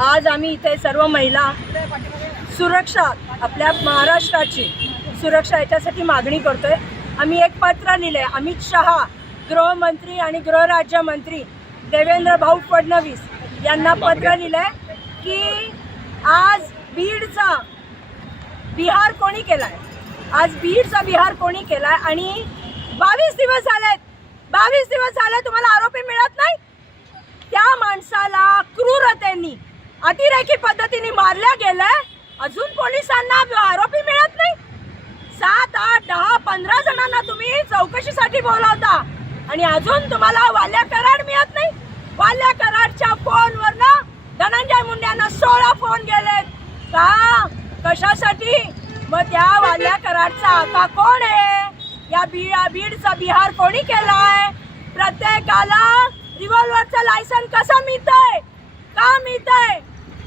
आज आम्ही इथे सर्व महिला सुरक्षा आपल्या महाराष्ट्राची सुरक्षा याच्यासाठी मागणी करतोय. आम्ही एक पत्र लिहिलं आहे अमित शहा गृहमंत्री आणि गृहराज्यमंत्री देवेंद्र भाऊ फडणवीस यांना पत्र लिहिलं आहे की आज बीडचा बिहार कोणी केला आहे आज बीडचा बिहार कोणी केला आहे आणि बावीस दिवस झालेत. बावीस दिवस झाले तुम्हाला आरोपी मिळत नाही? त्या माणसाला क्रूरतेनी अतिरेकी पद्धतीने मारल्या गेलंय. अजून पोलिसांना आरोपी मिळत नाही. सात आठ दहा पंधरा जणांना तुम्ही चौकशीसाठी बोलावता. आणि अजून तुम्हाला वाल्या कराड मिळत नाही. वाल्या कराडच्या फोनवर ना धनंजय मुंड्यांना सोळा फोन गेलेत. का? कशासाठी? मग त्या वाल्या कराडचा आता कोण आहे? या बी बीडचा बिहार कोणी केलाय? प्रत्येकाला रिव्हॉल्वरचं लायसन कसं मिळतंय का मिळतंय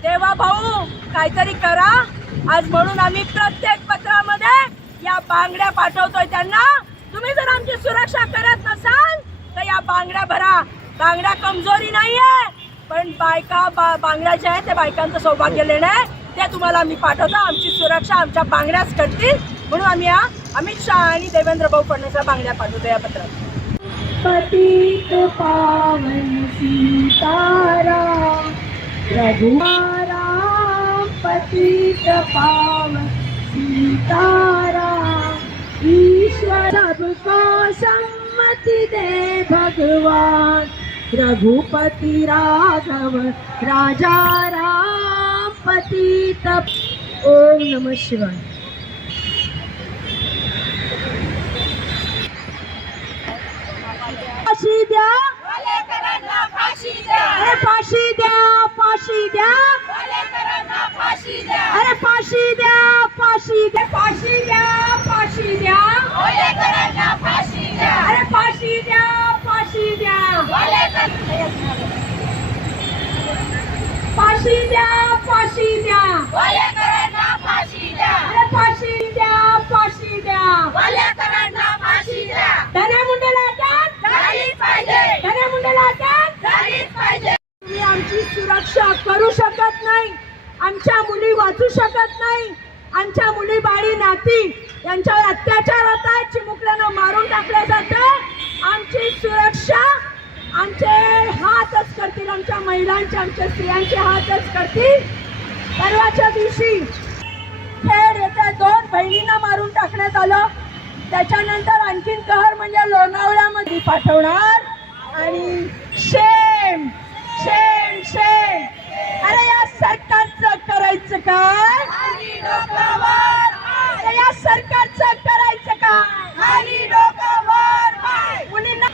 तेव्हा भाऊ काहीतरी करा. आज म्हणून आम्ही प्रत्येक पत्रामध्ये या बांगड्या पाठवतोय त्यांना. तुम्ही जर आमची सुरक्षा करत नसाल तर या बांगड्या भरा. बांगड्या कमजोरी नाहीये पण बायका बा बांगड्या ज्या आहेत त्या बायकांचं सौभाग्य लेणं आहे. ते तुम्हाला आम्ही पाठवतो. आमची सुरक्षा आमच्या बांगड्याच करतील. म्हणून आम्ही या अमित शहा आणि देवेंद्र भाऊ फडणवीसला बांगड्या पाठवतो या पत्रात. पतित पावन सीताराम पतित पावन सीताराम ईश्वर सबको सम्मति दे भगवान. रघुपति राघव राजा राम पतित. ओम नमः शिवाय. फाशी द्या. फाशी द्या. अरे फाशी द्या फाशी द्या फाशी द्या फाशी द्या. अरे फाशी द्या फाशी द्या. फाशी द्या फाशी द्या. अरे फाशी द्या फाशी द्या धन्या मुंडेला अटक धन्या मुंडेला अटक तुम्ही आमची सुरक्षा करू शकत नाही आमच्या मुली वाचू शकत नाही. आमच्या मुली बाळी नाती. यांच्यावर अत्याचार होत आहेत. चिमुकल्यानं मारून टाकलं जातं आमची सुरक्षा आमचे हातच करतील. आमच्या महिलांचे आमच्या स्त्रियांचे हातच करतील. परवाच्या दिवशी खेड येत्या दोन बहिणींना मारून टाकण्यात आलं. त्याच्यानंतर आणखीन कहर म्हणजे लोणावळ्यामध्ये पाठवणार आणि शेम शेम शेम अरे या सरकारचं करायचं काय अरे या सरकारचं करायचं काय मुलींना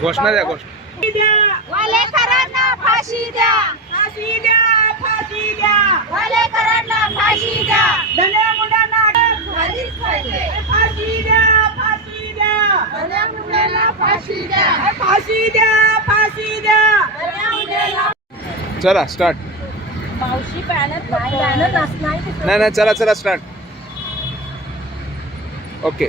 घोषणा द्या घोषणा. द्या. वालेकरांना फाशी द्या. फाशी द्या फाशी द्या. वालेकरांना फाशी द्या. धन्या मुलांना झालीच पाहिजे. फाशी द्या फाशी द्या. भल्या मुलाला फाशी द्या. फाशी द्या फाशी द्या. भल्या मुलाला चला स्टार्ट नाही नाही चला चला स्टार्ट ओके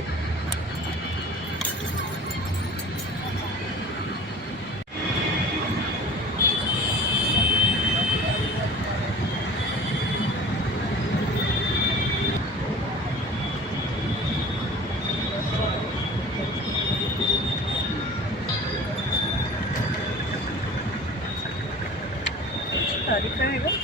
তারিখটা নেবেন